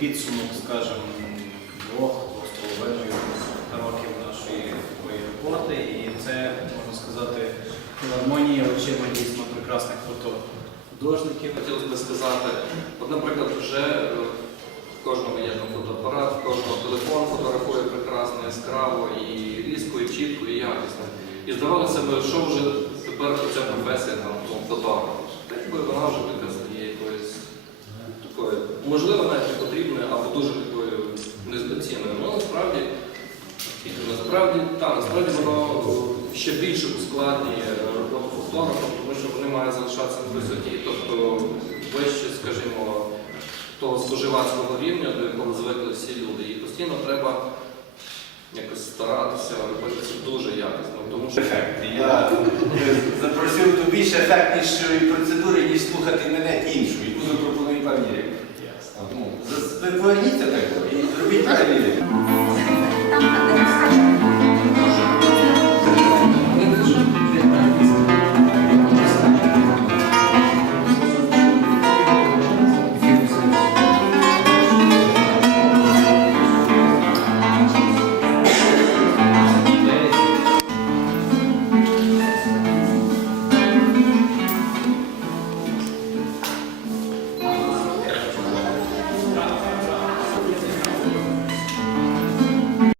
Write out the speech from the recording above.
підсумок, скажімо, двох, двох з половиною років нашої роботи. І це, можна сказати, філармонія очима дійсно прекрасних фотохудожників. Хотілося б сказати, от, наприклад, вже е, в кожного є фотоапарат, в кожного телефон фотографує прекрасно, яскраво, і різко, і чітко, і якісно. І здавалося б, що вже тепер ця професія там, фотографа. Так вона вже така стає якоюсь такою, можливо, навіть або дуже такою незбецінною. Ну, насправді, насправді, так, насправді воно е, ще більше ускладнює роботу фотографа, тому що вони мають залишатися на висоті, тобто вище, скажімо, того споживацького рівня, до якого звикли всі люди. І постійно треба якось старатися робити це дуже якісно, тому що. Я е, запросив ту більш ефектнішої процедури, ніж слухати мене іншу, поверніться так і зробіть правильно.